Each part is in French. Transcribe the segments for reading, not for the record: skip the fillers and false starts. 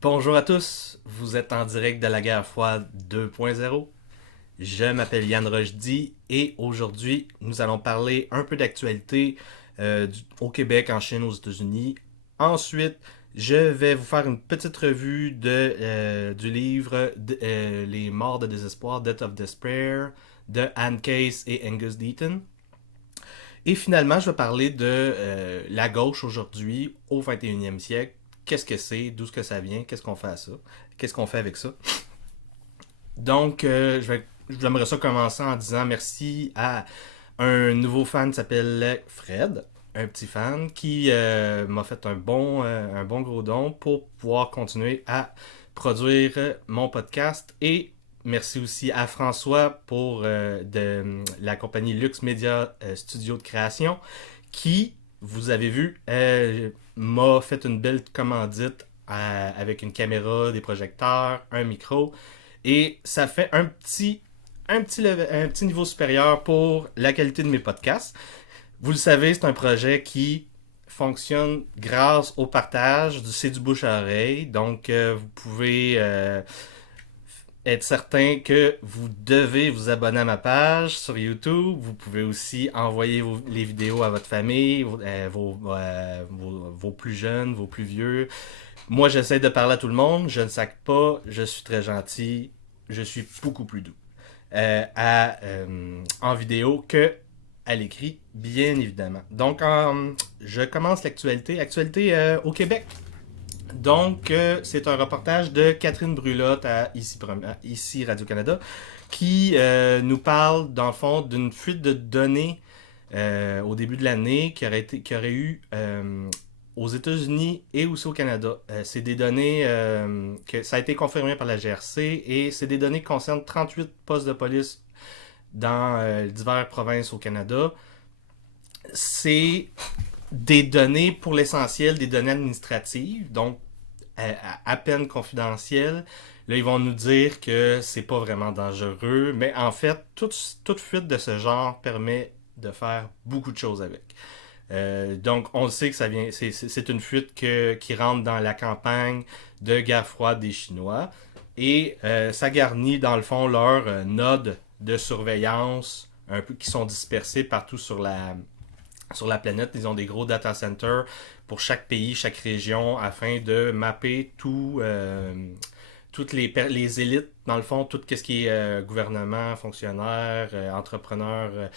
Bonjour à tous, vous êtes en direct de la guerre froide 2.0. Je m'appelle Yann Rochdy et aujourd'hui nous allons parler un peu d'actualité au Québec, en Chine, aux États-Unis. Ensuite, je vais vous faire une petite revue du livre Les Morts de désespoir, Death of Despair de Anne Case et Angus Deaton. Et finalement, je vais parler de la gauche aujourd'hui au 21e siècle. Qu'est-ce que c'est, d'où est-ce que ça vient, qu'est-ce qu'on fait à ça, qu'est-ce qu'on fait avec ça. Donc, j'aimerais ça commencer en disant merci à un nouveau fan qui s'appelle Fred, un petit fan qui m'a fait un bon gros don pour pouvoir continuer à produire mon podcast. Et merci aussi à François pour de la compagnie Lux Media Studio de création qui, vous avez vu, m'a fait une belle commandite avec une caméra, des projecteurs, un micro. Et ça fait un petit niveau supérieur pour la qualité de mes podcasts. Vous le savez, c'est un projet qui fonctionne grâce au partage. C'est du bouche à oreille. Donc, vous pouvez être certain que vous devez vous abonner à ma page sur YouTube. Vous pouvez aussi envoyer les vidéos à votre famille, vos plus jeunes, vos plus vieux. Moi, j'essaie de parler à tout le monde. Je ne sac pas. Je suis très gentil. Je suis beaucoup plus doux en vidéo que à l'écrit, bien évidemment. Donc, je commence l'actualité. Actualité au Québec. Donc, c'est un reportage de Catherine Brulotte à ici Radio-Canada qui nous parle, dans le fond, d'une fuite de données au début de l'année qui aurait eu aux États-Unis et aussi au Canada. C'est des données que ça a été confirmé par la GRC et c'est des données qui concernent 38 postes de police dans diverses provinces au Canada. C'est des données, pour l'essentiel, des données administratives, donc à peine confidentielles. Là, ils vont nous dire que c'est pas vraiment dangereux, mais en fait, toute fuite de ce genre permet de faire beaucoup de choses avec. Donc, on le sait que c'est une fuite qui rentre dans la campagne de guerre froide des Chinois et ça garnit dans le fond leurs nodes de surveillance un peu qui sont dispersés partout sur la planète. Ils ont des gros data centers pour chaque pays, chaque région, afin de mapper toutes les élites, dans le fond, tout ce qui est gouvernement, fonctionnaires, entrepreneurs,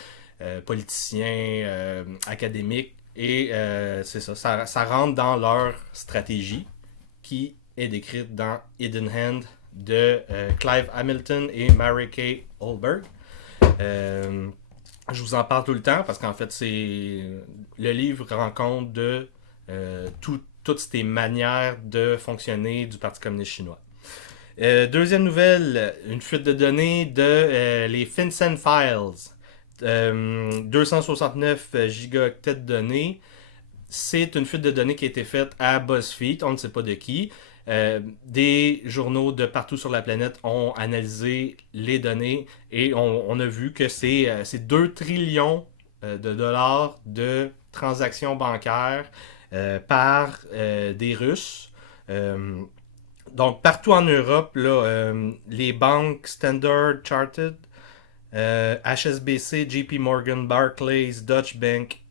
politiciens, académiques. Et c'est ça rentre dans leur stratégie qui est décrite dans Hidden Hand de Clive Hamilton et Mary Kay Holberg. Euh, je vous en parle tout le temps parce qu'en fait, c'est le livre rend compte de toutes ces manières de fonctionner du Parti communiste chinois. Deuxième nouvelle, une fuite de données de les FinCEN Files. 269 gigaoctets de données. C'est une fuite de données qui a été faite à BuzzFeed, on ne sait pas de qui. Des journaux de partout sur la planète ont analysé les données et on a vu que c'est 2 trillions de dollars de transactions bancaires par des Russes. Donc, partout en Europe, là, les banques Standard Chartered, HSBC, JP Morgan, Barclays, Deutsche Bank,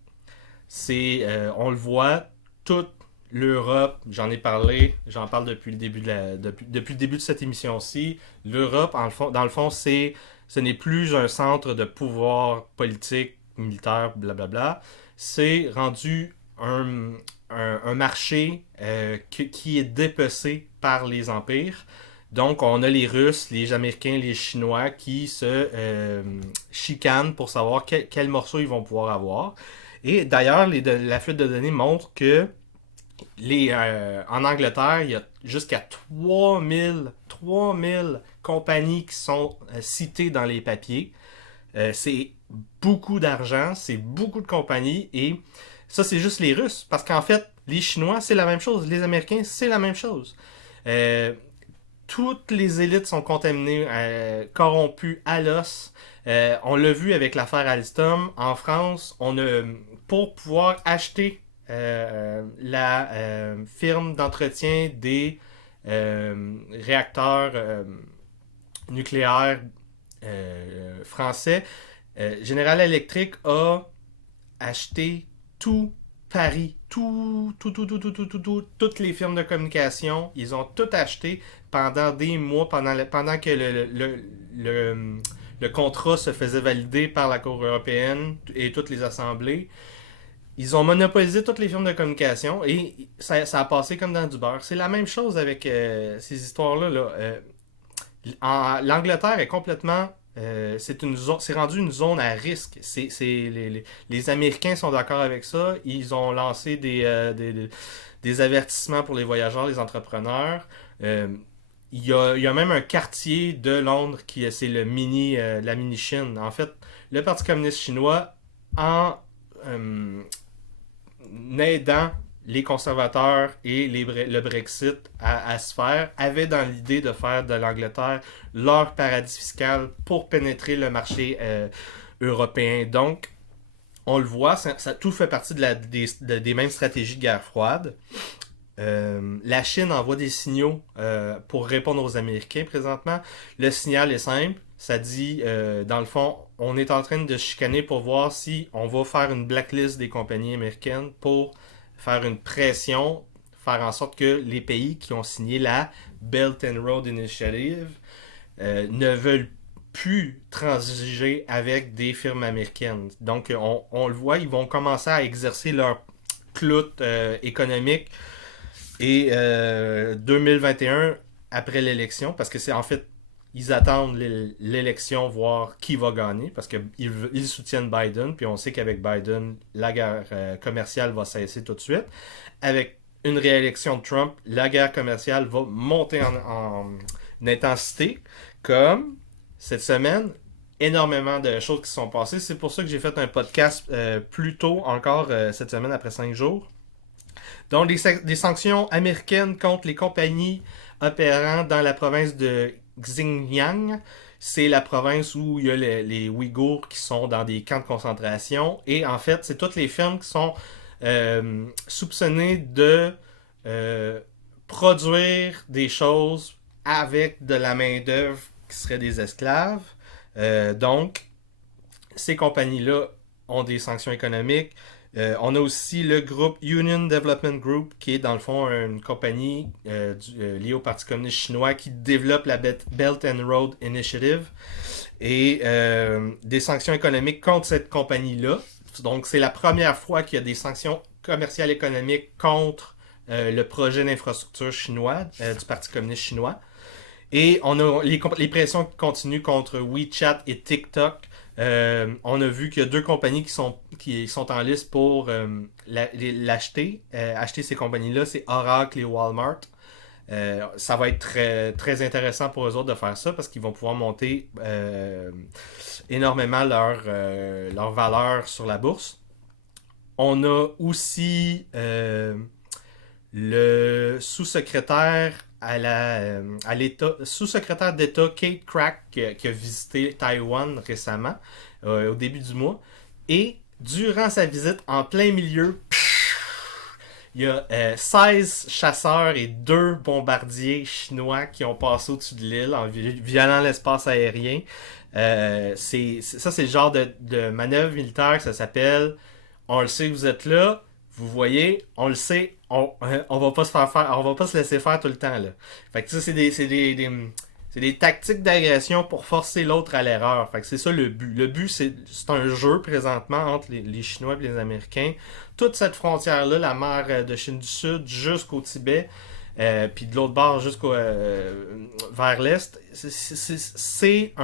on le voit, toute l'Europe, j'en parle depuis le début de cette émission-ci. L'Europe, dans le fond, ce n'est plus un centre de pouvoir politique, militaire, blablabla. C'est rendu un marché qui est dépecé par les empires. Donc, on a les Russes, les Américains, les Chinois qui se chicanent pour savoir quel morceau ils vont pouvoir avoir. Et d'ailleurs, la fuite de données montre que en Angleterre, il y a jusqu'à 3000 compagnies qui sont citées dans les papiers. C'est beaucoup d'argent, c'est beaucoup de compagnies et ça, c'est juste les Russes. Parce qu'en fait, les Chinois, c'est la même chose. Les Américains, c'est la même chose. Euh, Toutes les élites sont contaminées, corrompues à l'os. On l'a vu avec l'affaire Alstom. En France, pour pouvoir acheter la firme d'entretien réacteurs nucléaires français, General Electric a acheté tout Paris, toutes les firmes de communication, ils ont tout acheté pendant des mois, pendant que le contrat se faisait valider par la Cour européenne et toutes les assemblées. Ils ont monopolisé toutes les firmes de communication et ça a passé comme dans du beurre. C'est la même chose avec ces histoires-là. Là. L'Angleterre est complètement. C'est rendu une zone à risque. Les Américains sont d'accord avec ça. Ils ont lancé des avertissements pour les voyageurs, les entrepreneurs. Il y a même un quartier de Londres qui c'est la mini-Chine. En fait, le Parti communiste chinois, en aidant les conservateurs et le Brexit à se faire, avaient dans l'idée de faire de l'Angleterre leur paradis fiscal pour pénétrer le marché européen. Donc, on le voit, tout fait partie des mêmes stratégies de guerre froide. La Chine envoie des signaux pour répondre aux Américains présentement. Le signal est simple. Ça dit, dans le fond, on est en train de chicaner pour voir si on va faire une blacklist des compagnies américaines pour faire une pression, faire en sorte que les pays qui ont signé la Belt and Road Initiative ne veulent plus transiger avec des firmes américaines. Donc, on le voit, ils vont commencer à exercer leur clout économique et 2021 après l'élection, parce que c'est en fait ils attendent l'élection, voir qui va gagner, parce qu'ils soutiennent Biden, puis on sait qu'avec Biden, la guerre commerciale va cesser tout de suite. Avec une réélection de Trump, la guerre commerciale va monter en intensité, comme cette semaine, énormément de choses qui se sont passées. C'est pour ça que j'ai fait un podcast plus tôt encore cette semaine, après 5 jours. Donc, des sanctions américaines contre les compagnies opérant dans la province de Xinjiang. C'est la province où il y a les Ouïghours qui sont dans des camps de concentration. Et en fait, c'est toutes les firmes qui sont soupçonnées de produire des choses avec de la main-d'œuvre qui serait des esclaves. Donc, ces compagnies-là ont des sanctions économiques. On a aussi le groupe Union Development Group, qui est dans le fond une compagnie liée au Parti communiste chinois qui développe la Belt and Road Initiative et des sanctions économiques contre cette compagnie-là. Donc, c'est la première fois qu'il y a des sanctions commerciales économiques contre le projet d'infrastructure chinois, du Parti communiste chinois. Et on a les pressions qui continuent contre WeChat et TikTok. On a vu qu'il y a 2 compagnies qui sont en liste pour l'acheter. Acheter ces compagnies-là, c'est Oracle et Walmart. Ça va être très, très intéressant pour eux autres de faire ça parce qu'ils vont pouvoir monter énormément leur valeur sur la bourse. On a aussi le sous-secrétaire à l'État, sous-secrétaire d'État Kate Crack qui a visité Taïwan récemment, au début du mois. Et durant sa visite, en plein milieu, il y a 16 chasseurs et 2 bombardiers chinois qui ont passé au-dessus de l'île en violant l'espace aérien. C'est le genre de manœuvre militaire, ça s'appelle on le sait que vous êtes là, vous voyez, on le sait, on va pas on va pas se laisser faire tout le temps là. Fait que ça c'est des tactiques d'agression pour forcer l'autre à l'erreur. Fait que c'est ça le but. Le but c'est un jeu présentement entre les Chinois et les Américains. Toute cette frontière là, la mer de Chine du Sud jusqu'au Tibet. Puis de l'autre bord jusqu'au vers l'est, c'est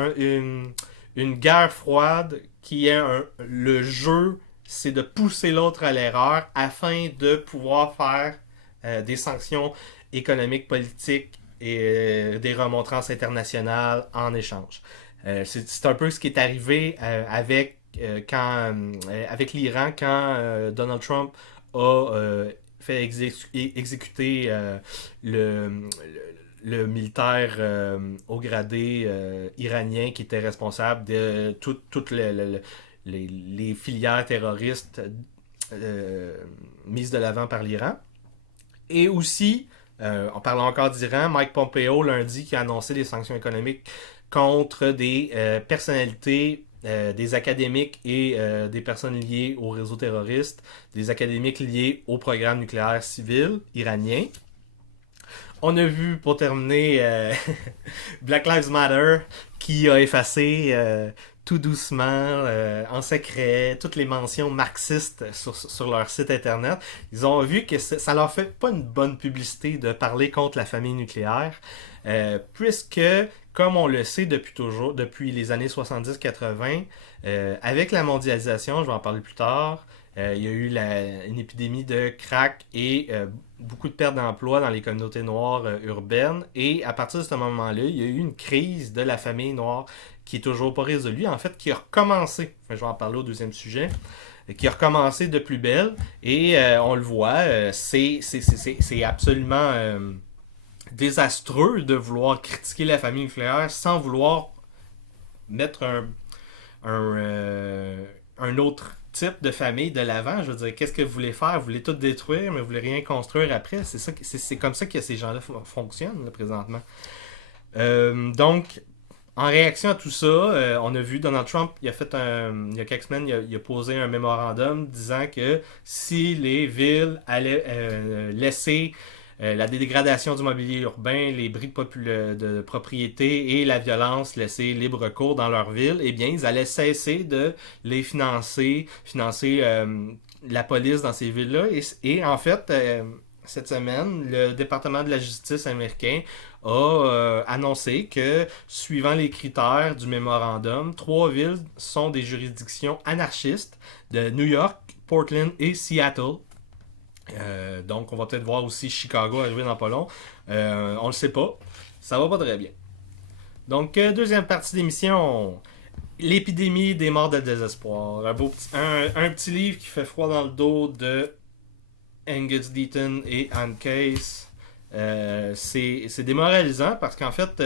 une guerre froide qui est le jeu, c'est de pousser l'autre à l'erreur afin de pouvoir faire des sanctions économiques, politiques et des remontrances internationales en échange. C'est un peu ce qui est arrivé avec l'Iran quand Donald Trump a fait exécuter le militaire haut gradé iranien qui était responsable de toutes les filières terroristes mises de l'avant par l'Iran. Et aussi En parlant encore d'Iran, Mike Pompeo lundi qui a annoncé des sanctions économiques contre des personnalités, des académiques et des personnes liées au réseau terroriste, des académiques liés au programme nucléaire civil iranien. On a vu, pour terminer, Black Lives Matter qui a effacé tout doucement, en secret, toutes les mentions marxistes sur leur site internet. Ils ont vu que ça leur fait pas une bonne publicité de parler contre la famille nucléaire, puisque, comme on le sait depuis toujours, depuis les années 70-80, avec la mondialisation, je vais en parler plus tard, il y a eu une épidémie de crack et beaucoup de pertes d'emplois dans les communautés noires urbaines. Et à partir de ce moment-là, il y a eu une crise de la famille noire qui est toujours pas résolue, en fait, qui a recommencé. Enfin, je vais en parler au deuxième sujet. Qui a recommencé de plus belle. Et on le voit, c'est absolument désastreux de vouloir critiquer la famille nucléaire sans vouloir mettre un autre type de famille de l'avant. Je veux dire, qu'est-ce que vous voulez faire? Vous voulez tout détruire, mais vous voulez rien construire après. C'est comme ça que ces gens-là fonctionnent là, présentement. Donc, en réaction à tout ça, on a vu Donald Trump, il y a quelques semaines, il a posé un mémorandum disant que si les villes allaient laisser la dégradation du mobilier urbain, les bris de propriété et la violence laisser libre cours dans leur ville, eh bien, ils allaient cesser de les financer la police dans ces villes-là. Et en fait, cette semaine, le département de la justice américain a annoncé que, suivant les critères du mémorandum, 3 villes sont des juridictions anarchistes de New York, Portland et Seattle. Donc, on va peut-être voir aussi Chicago arriver dans pas long. On le sait pas. Ça va pas très bien. Donc, deuxième partie d'émission. L'épidémie des morts de désespoir. Un petit livre qui fait froid dans le dos de Angus Deaton et Anne Case. C'est démoralisant parce qu'en fait,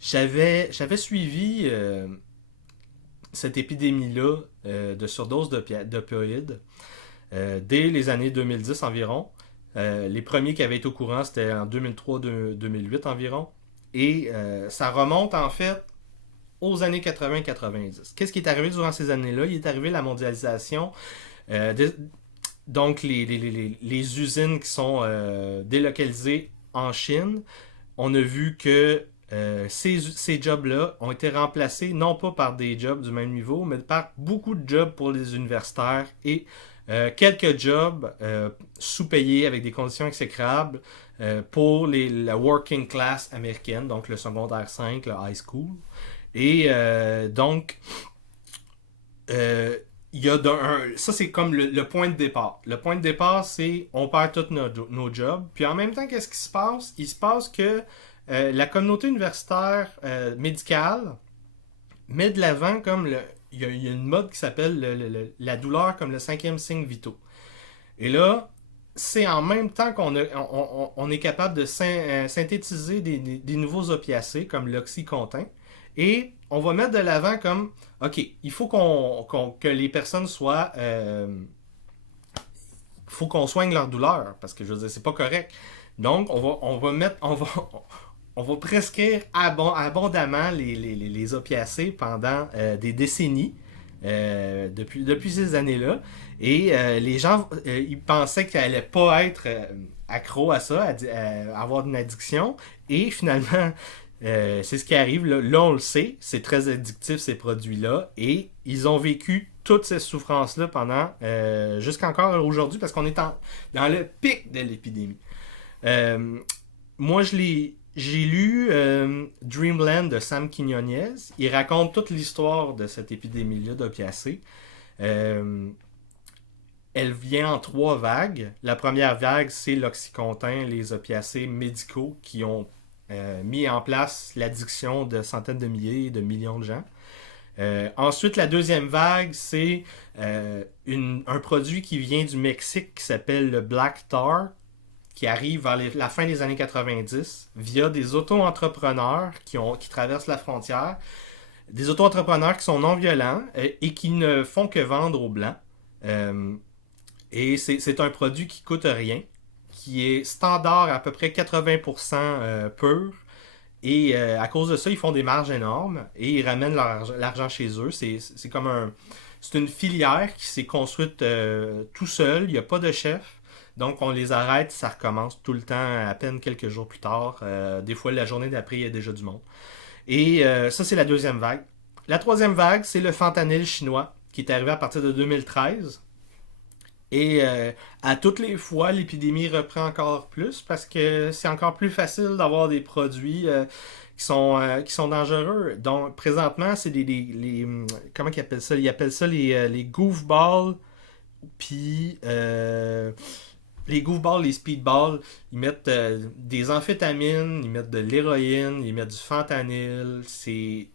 j'avais suivi cette épidémie-là de surdose d'opioïdes dès les années 2010 environ. Les premiers qui avaient été au courant, c'était en 2003-2008 environ. Et ça remonte en fait aux années 80-90. Qu'est-ce qui est arrivé durant ces années-là? Il est arrivé la mondialisation. Donc, les usines qui sont délocalisées en Chine, on a vu que ces jobs-là ont été remplacés non pas par des jobs du même niveau, mais par beaucoup de jobs pour les universitaires et quelques jobs sous-payés avec des conditions exécrables pour la working class américaine, donc le secondaire 5, le high school. Et donc, il y a ça c'est comme le point de départ. Le point de départ, c'est on perd tous nos jobs. Puis en même temps, qu'est-ce qui se passe? Il se passe que la communauté universitaire médicale met de l'avant comme il y a une mode qui s'appelle la douleur comme le 5e signe vitaux. Et là, c'est en même temps on est capable de synthétiser des nouveaux opiacés comme l'oxycontin. Et on va mettre de l'avant comme, OK, il faut que les personnes soient... faut qu'on soigne leur douleur, parce que je veux dire, c'est pas correct. Donc, on va prescrire abondamment les opiacés pendant des décennies, depuis ces années-là. Et les gens, ils pensaient qu'ils n'allaient pas être accros à ça, à avoir une addiction. Et finalement, c'est ce qui arrive. Là, on le sait, c'est très addictif ces produits-là. Et ils ont vécu toute cette souffrance-là pendant jusqu'encore aujourd'hui, parce qu'on est dans le pic de l'épidémie. Moi, j'ai lu Dreamland de Sam Quinones. Il raconte toute l'histoire de cette épidémie-là d'opiacés. Elle vient en 3 vagues. La première vague, c'est l'Oxycontin, les opiacés médicaux qui ont mis en place l'addiction de centaines de milliers et de millions de gens. Ensuite, la deuxième vague, c'est un produit qui vient du Mexique qui s'appelle le Black Tar, qui arrive vers la fin des années 90 via des auto-entrepreneurs qui traversent la frontière. Des auto-entrepreneurs qui sont non violents et qui ne font que vendre aux Blancs. Et c'est un produit qui coûte rien, qui est standard à peu près 80% pur. Et à cause de ça, ils font des marges énormes et ils ramènent l'argent chez eux. C'est comme c'est une filière qui s'est construite tout seul. Il n'y a pas de chef. Donc on les arrête, ça recommence tout le temps à peine quelques jours plus tard. Des fois, la journée d'après, il y a déjà du monde. Et ça, c'est la deuxième vague. La troisième vague, c'est le fentanyl chinois qui est arrivé à partir de 2013. Et à toutes les fois, l'épidémie reprend encore plus parce que c'est encore plus facile d'avoir des produits qui sont dangereux. Donc, présentement, c'est comment ils appellent ça? Ils appellent ça les goofballs, puis les goofballs, les speedballs, ils mettent des amphétamines, ils mettent de l'héroïne, ils mettent du fentanyl, tu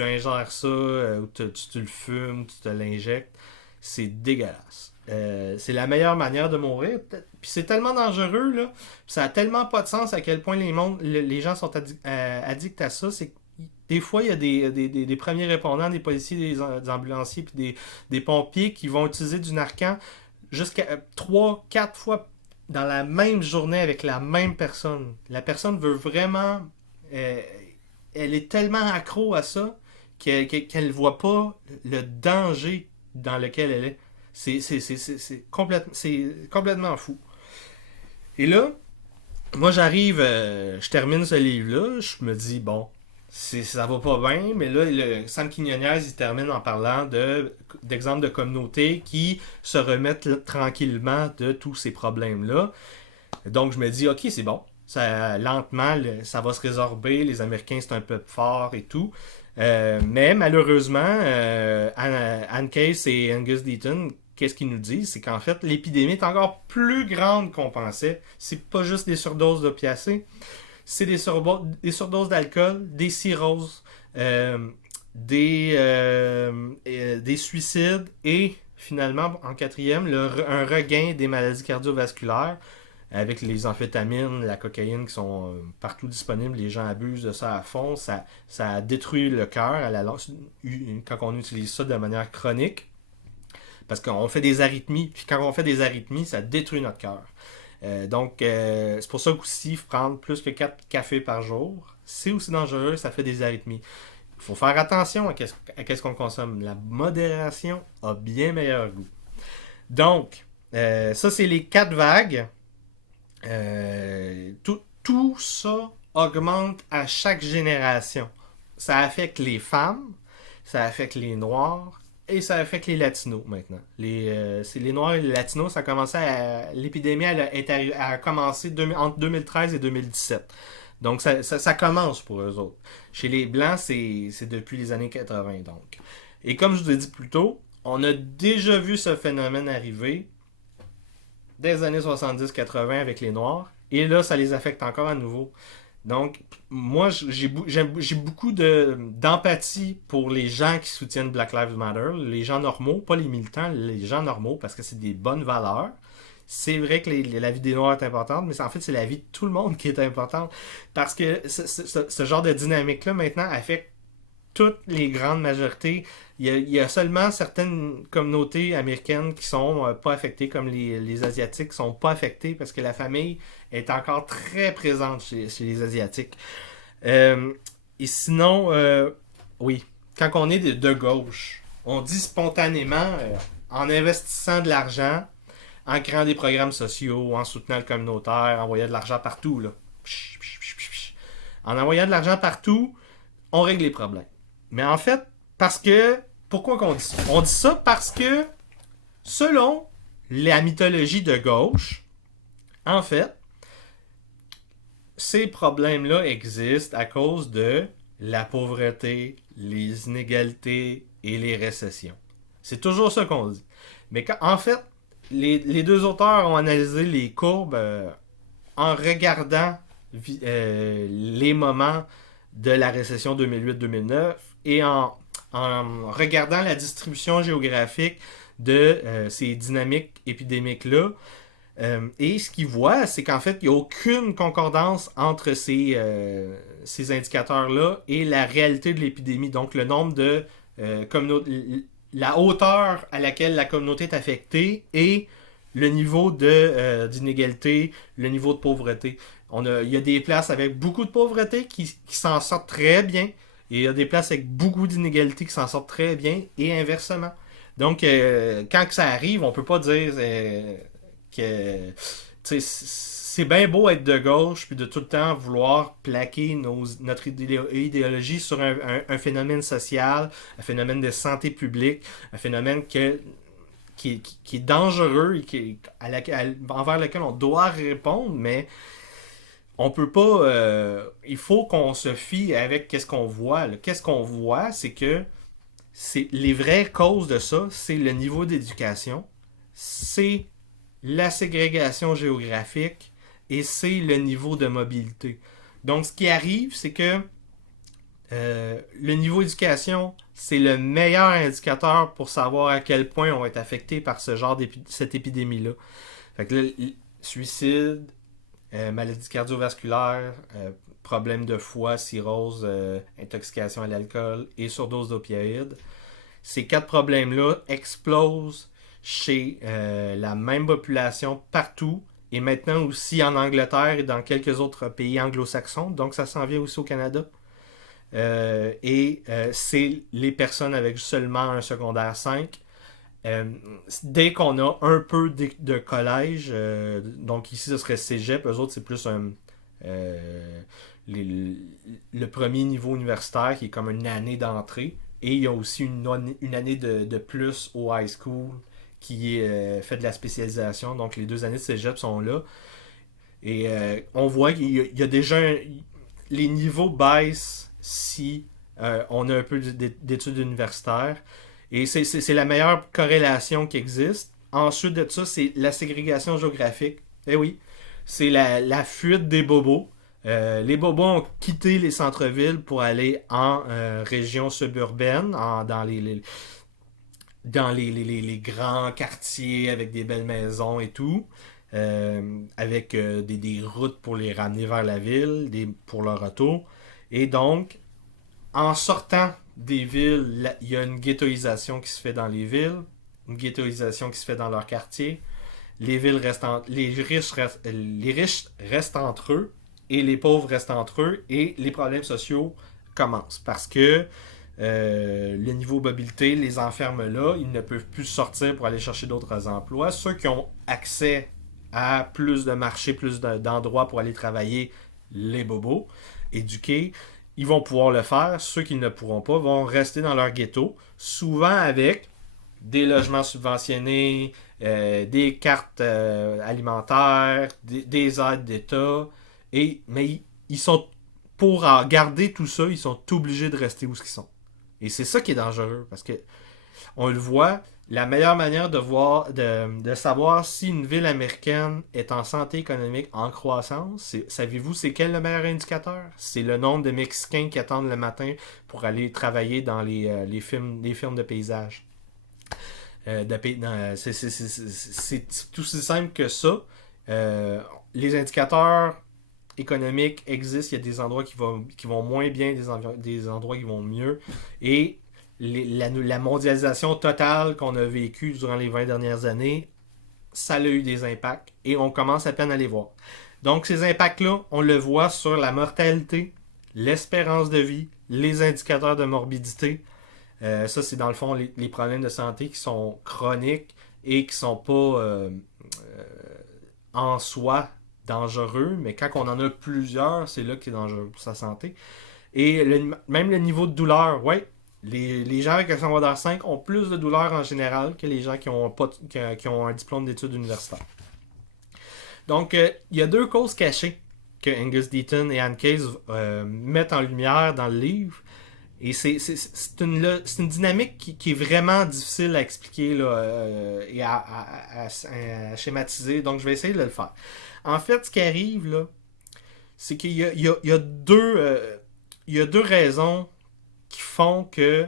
ingères ça, ou tu le fumes, tu te l'injectes. C'est dégueulasse. C'est la meilleure manière de mourir. Puis c'est tellement dangereux, là. Puis ça a tellement pas de sens à quel point les gens sont addicts à ça. C'est que des fois, il y a des premiers répondants, des policiers, des ambulanciers, puis des pompiers qui vont utiliser du Narcan jusqu'à 3-4 fois dans la même journée avec la même personne. La personne veut vraiment... elle est tellement accro à ça qu'elle voit pas le danger dans lequel elle est. C'est complètement fou. Et là, moi j'arrive, je termine ce livre-là, je me dis, bon, ça va pas bien, mais là, Sam Quignonez, il termine en parlant d'exemples de communautés qui se remettent tranquillement de tous ces problèmes-là. Donc je me dis, ok, c'est bon. Lentement, ça va se résorber. Les Américains, c'est un peu fort et tout. Mais malheureusement, Anne Case et Angus Deaton, qu'est-ce qu'ils nous disent? C'est qu'en fait, l'épidémie est encore plus grande qu'on pensait. C'est pas juste des surdoses d'opiacés. C'est des surdoses d'alcool, des cirrhoses, des suicides et finalement, en quatrième, un regain des maladies cardiovasculaires avec les amphétamines, la cocaïne qui sont partout disponibles. Les gens abusent de ça à fond. Ça détruit le cœur à la longue quand on utilise ça de manière chronique. Parce qu'on fait des arythmies. Puis quand on fait des arythmies, ça détruit notre cœur. Donc, c'est pour ça qu'aussi, prendre plus que 4 cafés par jour, c'est aussi dangereux, ça fait des arythmies. Il faut faire attention à qu'est-ce qu'on consomme. La modération a bien meilleur goût. Donc, ça, c'est les 4 vagues. Tout ça augmente à chaque génération. Ça affecte les femmes, ça affecte les Noirs, et ça affecte les Latinos maintenant. C'est les Noirs et les Latinos, ça a commencé l'épidémie a commencé entre 2013 et 2017. Donc ça commence pour eux autres. Chez les Blancs, c'est depuis les années 80 donc. Et comme je vous ai dit plus tôt, on a déjà vu ce phénomène arriver dès les années 70-80 avec les Noirs. Et là, ça les affecte encore à nouveau. Donc, moi, j'ai beaucoup d'empathie pour les gens qui soutiennent Black Lives Matter, les gens normaux, pas les militants, les gens normaux, parce que c'est des bonnes valeurs. C'est vrai que la vie des Noirs est importante, mais en fait, c'est la vie de tout le monde qui est importante. Parce que ce genre de dynamique-là, maintenant, affecte toutes les grandes majorités. Il y a seulement certaines communautés américaines qui sont pas affectées, comme les Asiatiques qui sont pas affectés parce que la famille est encore très présente chez les Asiatiques. Et sinon, oui, quand on est de gauche, on dit spontanément, en investissant de l'argent, en créant des programmes sociaux, en soutenant le communautaire, en envoyant de l'argent partout, là. En envoyant de l'argent partout, on règle les problèmes. Mais en fait, pourquoi qu'on dit ça? On dit ça parce que, selon la mythologie de gauche, en fait, ces problèmes-là existent à cause de la pauvreté, les inégalités et les récessions. C'est toujours ça qu'on dit. Mais en fait, les deux auteurs ont analysé les courbes en regardant les moments de la récession 2008-2009 et en regardant la distribution géographique de ces dynamiques épidémiques-là. Et ce qu'ils voient, c'est qu'en fait, il n'y a aucune concordance entre ces indicateurs-là et la réalité de l'épidémie. Donc, le nombre de la hauteur à laquelle la communauté est affectée et le niveau d'inégalité, le niveau de pauvreté. Il y a des places avec beaucoup de pauvreté qui s'en sortent très bien, et il y a des places avec beaucoup d'inégalité qui s'en sortent très bien, et inversement. Donc, quand que ça arrive, on peut pas dire que c'est bien beau être de gauche puis de tout le temps vouloir plaquer notre idéologie sur un phénomène social, un phénomène de santé publique, un phénomène qui est dangereux et envers lequel on doit répondre, mais on peut pas. Il faut qu'on se fie avec qu'est-ce qu'on voit. Là. Qu'est-ce qu'on voit, c'est que les vraies causes de ça, c'est le niveau d'éducation, c'est la ségrégation géographique et c'est le niveau de mobilité. Donc, ce qui arrive, c'est que le niveau d'éducation, c'est le meilleur indicateur pour savoir à quel point on va être affecté par cette épidémie-là. Fait que là, suicide, maladie cardiovasculaire, problème de foie, cirrhose, intoxication à l'alcool et surdose d'opioïdes. Ces 4 problèmes-là explosent chez la même population partout et maintenant aussi en Angleterre et dans quelques autres pays anglo-saxons. Donc ça s'en vient aussi au Canada. C'est les personnes avec seulement un secondaire 5. Dès qu'on a un peu de collège, donc ici ce serait cégep, eux autres c'est plus le premier niveau universitaire qui est comme une année d'entrée, et il y a aussi une année de plus au high school qui est fait de la spécialisation, donc les 2 années de cégep sont là, et on voit qu'il y a déjà les niveaux baissent si on a un peu d'études universitaires. Et c'est la meilleure corrélation qui existe. Ensuite de ça, c'est la ségrégation géographique. Eh oui, c'est la fuite des bobos. Les bobos ont quitté les centres-villes pour aller en régions suburbaines, dans les grands quartiers avec des belles maisons et tout, avec des routes pour les ramener vers la ville, pour leur retour. Et donc, en sortant des villes, il y a une ghettoisation qui se fait dans les villes, une ghettoisation qui se fait dans leurs quartiers. Les riches restent entre eux et les pauvres restent entre eux, et les problèmes sociaux commencent parce que le niveau mobilité les enferme là, ils ne peuvent plus sortir pour aller chercher d'autres emplois. Ceux qui ont accès à plus de marchés, plus d'endroits pour aller travailler, les bobos éduqués, ils vont pouvoir le faire. Ceux qui ne pourront pas vont rester dans leur ghetto, souvent avec des logements subventionnés, des cartes alimentaires, des aides d'État. Mais ils sont, pour garder tout ça, ils sont obligés de rester où ils sont. Et c'est ça qui est dangereux, parce que on le voit, la meilleure manière de savoir si une ville américaine est en santé économique en croissance, savez-vous c'est quel le meilleur indicateur? C'est le nombre de Mexicains qui attendent le matin pour aller travailler dans les firmes de paysage. C'est tout aussi simple que ça. Les indicateurs économiques existent, il y a des endroits qui vont moins bien, des endroits qui vont mieux. Et la mondialisation totale qu'on a vécue durant les 20 dernières années, ça a eu des impacts et on commence à peine à les voir. Donc ces impacts-là, on le voit sur la mortalité, l'espérance de vie, les indicateurs de morbidité. Ça, c'est dans le fond les problèmes de santé qui sont chroniques et qui sont pas en soi dangereux, mais quand on en a plusieurs, c'est là qu'il est dangereux pour sa santé. Et même le niveau de douleur, ouais, les gens avec un secondaire 5 ont plus de douleur en général que les gens qui ont un diplôme d'études universitaires. Donc, il y a 2 causes cachées que Angus Deaton et Anne Case mettent en lumière dans le livre. Et c'est une dynamique qui est vraiment difficile à expliquer là, et à schématiser. Donc, je vais essayer de le faire. En fait, ce qui arrive, là, c'est qu'il y a 2 raisons qui font que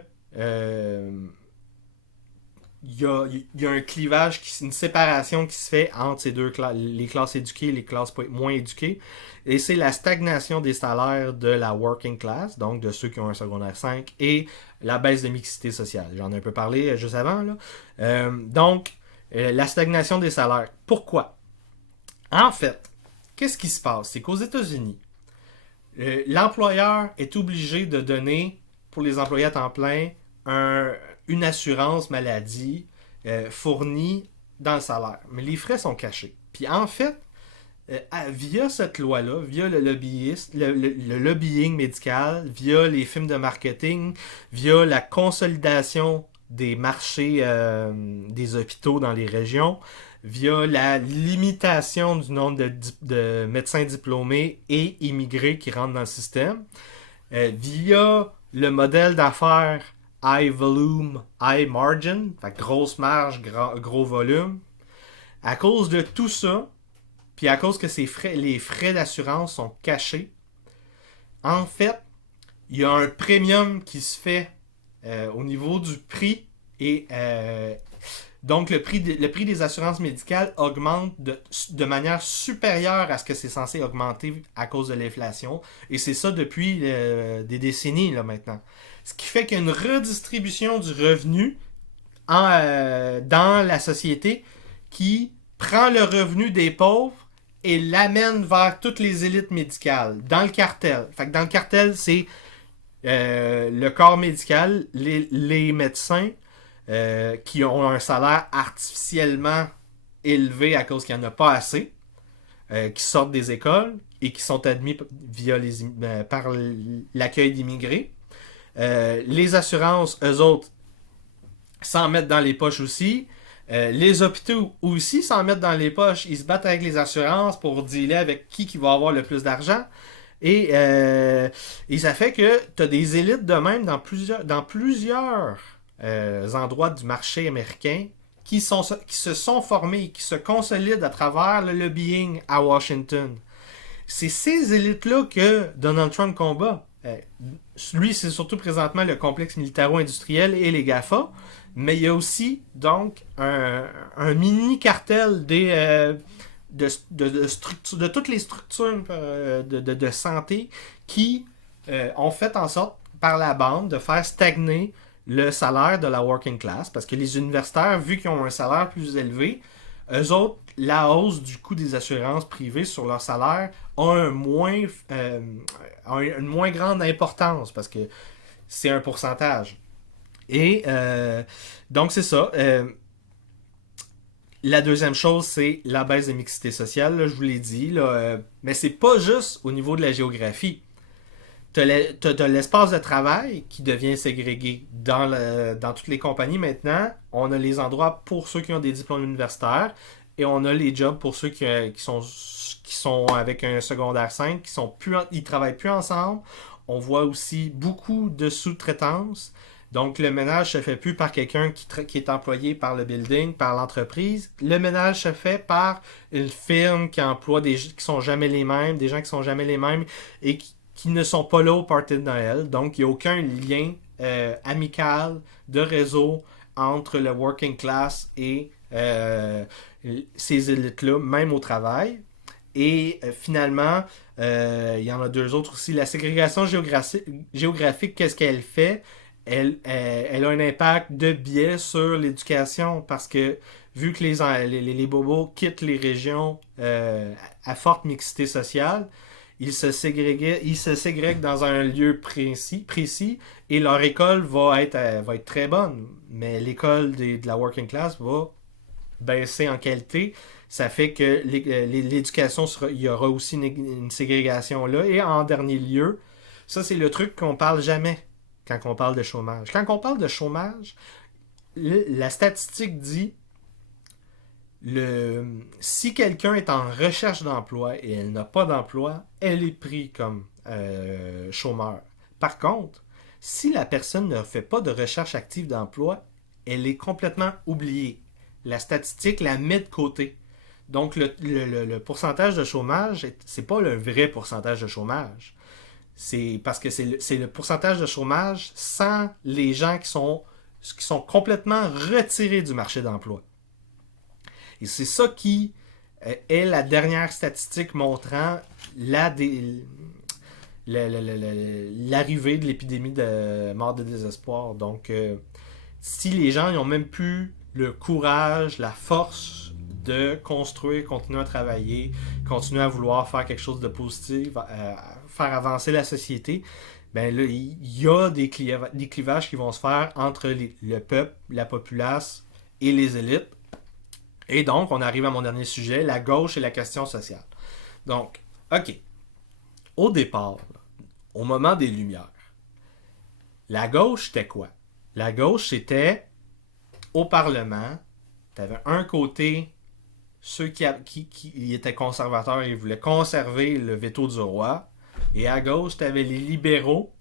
il y a un clivage, une séparation qui se fait entre ces deux classes, les classes éduquées et les classes moins éduquées. Et c'est la stagnation des salaires de la working class, donc de ceux qui ont un secondaire 5, et la baisse de mixité sociale. J'en ai un peu parlé juste avant. Là. Donc, La stagnation des salaires. Pourquoi? En fait, qu'est-ce qui se passe? C'est qu'aux États-Unis, l'employeur est obligé de donner, pour les employés à temps plein, une assurance maladie fournie dans le salaire. Mais les frais sont cachés. Puis en fait, via cette loi-là, via le lobbying médical, via les films de marketing, via la consolidation des marchés des hôpitaux dans les régions, via la limitation du nombre de médecins diplômés et immigrés qui rentrent dans le système, via le modèle d'affaires high volume, high margin, fait grosse marge, gros volume. À cause de tout ça, puis à cause que les frais d'assurance sont cachés, en fait, il y a un premium qui se fait au niveau du prix et donc le prix des assurances médicales augmente de manière supérieure à ce que c'est censé augmenter à cause de l'inflation. Et c'est ça depuis des décennies là, maintenant. Ce qui fait qu'il y a une redistribution du revenu dans la société qui prend le revenu des pauvres et l'amène vers toutes les élites médicales, dans le cartel. Fait que dans le cartel, c'est le corps médical, les médecins qui ont un salaire artificiellement élevé à cause qu'il n'y en a pas assez, qui sortent des écoles et qui sont admis par l'accueil d'immigrés. Les assurances, eux autres, s'en mettent dans les poches aussi. Les hôpitaux aussi s'en mettent dans les poches. Ils se battent avec les assurances pour dealer avec qui va avoir le plus d'argent. Et ça fait que tu as des élites de même dans plusieurs endroits du marché américain qui se sont formés, qui se consolident à travers le lobbying à Washington. C'est ces élites-là que Donald Trump combat. Lui, c'est surtout présentement le complexe militaro-industriel et les GAFA. Mais il y a aussi, donc, un mini-cartel de toutes les structures de santé qui ont fait en sorte, par la bande, de faire stagner le salaire de la working class. Parce que les universitaires, vu qu'ils ont un salaire plus élevé, eux autres, la hausse du coût des assurances privées sur leur salaire a une moins grande importance parce que c'est un pourcentage. Et donc c'est ça. La deuxième chose, c'est la baisse de mixité sociale, là, je vous l'ai dit. Là, mais c'est pas juste au niveau de la géographie. T'as l'espace de travail qui devient ségrégué. Dans toutes les compagnies maintenant, on a les endroits pour ceux qui ont des diplômes universitaires et on a les jobs pour ceux qui sont avec un secondaire 5, ils travaillent plus ensemble. On voit aussi beaucoup de sous-traitance. Donc, le ménage se fait plus par quelqu'un qui est employé par le building, par l'entreprise. Le ménage se fait par une firme qui emploie des gens qui sont jamais les mêmes, des gens qui sont jamais les mêmes et qui ne sont pas là au party de Noël. Donc, il n'y a aucun lien amical de réseau entre le working class et ces élites-là, même au travail. Et finalement, il y en a deux autres aussi. La ségrégation géographique, qu'est-ce qu'elle fait? Elle a un impact de biais sur l'éducation parce que vu que les bobos quittent les régions à forte mixité sociale, ils se ségrèguent dans un lieu précis et leur école va être très bonne. Mais l'école de la working class va baisser en qualité. Ça fait que l'éducation, il y aura aussi une ségrégation là. Et en dernier lieu, ça c'est le truc qu'on parle jamais quand on parle de chômage. Quand on parle de chômage, la statistique dit si quelqu'un est en recherche d'emploi et elle n'a pas d'emploi, elle est prise comme chômeur. Par contre, si la personne ne fait pas de recherche active d'emploi, elle est complètement oubliée. La statistique la met de côté. Donc, le pourcentage de chômage, c'est pas le vrai pourcentage de chômage. C'est parce que c'est le pourcentage de chômage sans les gens qui sont complètement retirés du marché d'emploi. Et c'est ça qui est la dernière statistique montrant l'arrivée de l'épidémie de mort de désespoir. Donc, si les gens n'ont même plus le courage, la force de construire, continuer à travailler, continuer à vouloir faire quelque chose de positif, faire avancer la société, ben là, il y a des clivages qui vont se faire entre le peuple, la populace et les élites. Et donc, on arrive à mon dernier sujet, la gauche et la question sociale. Donc, OK. Au départ, là, au moment des Lumières, la gauche, c'était quoi? La gauche, c'était au Parlement, tu avais un côté ceux qui étaient conservateurs et voulaient conserver le veto du roi, et à gauche, tu avais les libéraux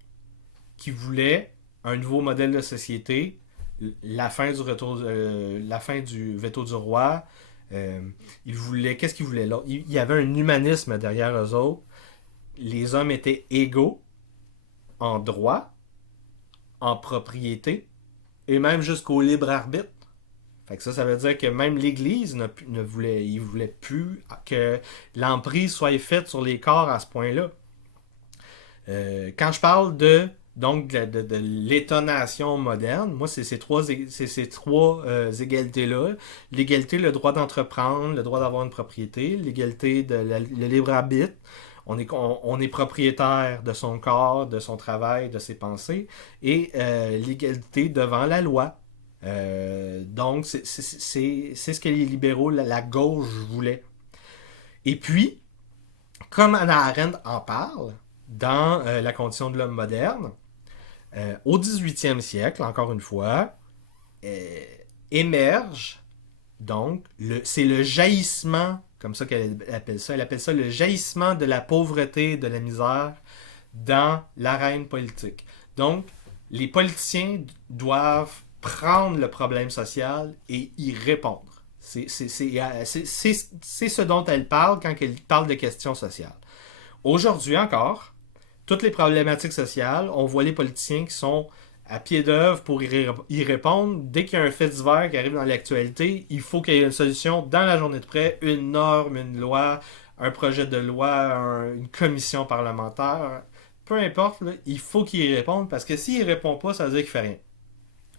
qui voulaient un nouveau modèle de société, la fin du veto du roi. Ils voulaient, qu'est-ce qu'ils voulaient là? Il y avait un humanisme derrière eux autres. Les hommes étaient égaux en droit, en propriété, et même jusqu'au libre arbitre. Fait que ça veut dire que même l'Église il voulait plus que l'emprise soit faite sur les corps à ce point-là. Quand je parle de l'étonnation moderne, moi, c'est ces trois égalités-là. L'égalité, le droit d'entreprendre, le droit d'avoir une propriété, l'égalité le libre arbitre. On est propriétaire de son corps, de son travail, de ses pensées, et l'égalité devant la loi. Donc, c'est ce que les libéraux, la gauche voulait. Et puis, comme Hannah Arendt en parle dans La condition de l'homme moderne, au 18e siècle, encore une fois, émerge, donc, c'est le jaillissement, comme ça qu'elle appelle ça, elle appelle ça le jaillissement de la pauvreté, de la misère dans l'arène politique. Donc, les politiciens doivent prendre le problème social et y répondre. C'est ce dont elle parle quand elle parle de questions sociales. Aujourd'hui encore, toutes les problématiques sociales, on voit les politiciens qui sont à pied d'œuvre pour y répondre. Dès qu'il y a un fait divers qui arrive dans l'actualité, il faut qu'il y ait une solution dans la journée de près, une norme, une loi, un projet de loi, une commission parlementaire. Peu importe, là, il faut qu'il y réponde parce que s'il ne répond pas, ça veut dire qu'il fait rien.